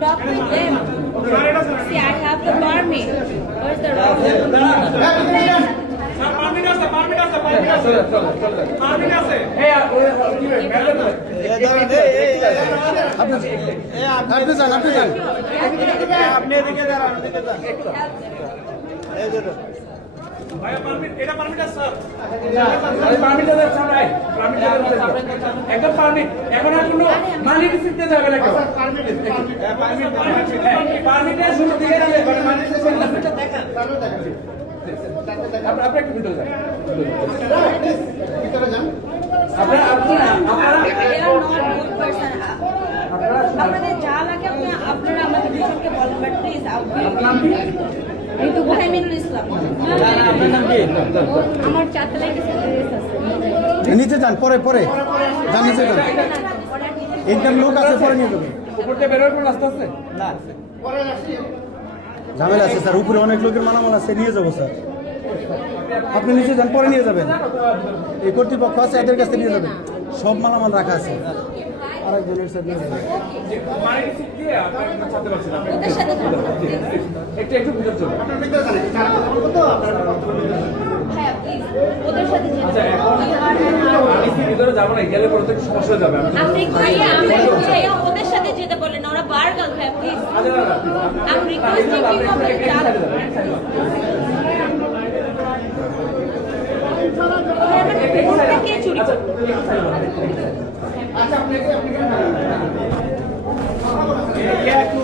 Talk with them. See, I have the permit. Where's the যান। এই? আপনি যান আপনি যান আরে permit টা দিচ্ছে ভাই, permit টা দিচ্ছে। একদম permit। এখন আর কোনো money receipt যাবে না কেউ। হ্যাঁ, permit এর শুরুর দিকে দিলে, মানে money receipt দিলে। আপনি- আপনি একটু ভিতরে যান। আপনারা- আপনারা- আপনারা-. আপনাদের যা লাগে আপনারা আমাদের দুজনকে বলেন বাট প্লিজ নাম কি? এই তো গোহাইমিনুল ইসলাম নিচে যান পরে পরে যান নিচে যান একদম লোক আছে পরে নিয়ে যাবেন উপর দিয়ে বেরোয় কোনো রাস্তা আছে? ঝামেলা আছে স্যার উপরে অনেক লোকের মালামাল আছে নিয়ে যাব স্যার আপনি নিচে যান পরে নিয়ে যাবেন এই কর্তৃপক্ষ আছে এদের কাছে নিয়ে যাবেন সব মালামাল রাখা আছে আরেকজনের স্যার নিয়ে যাবেন দিয়ে আপনার কাছে ছাড়তে পারছি না। ওদের সাথে কথা বলতে একটু একটু ভিতরে চলুন। হ্যাঁ প্লিজ ওদের সাথে যেতে আচ্ছা, আমি হয়ে আমি বলেন ওরা বার্গাল ভাইয়া প্লিজ আচ্ছা, কে চুরি আচ্ছা, করল? একটু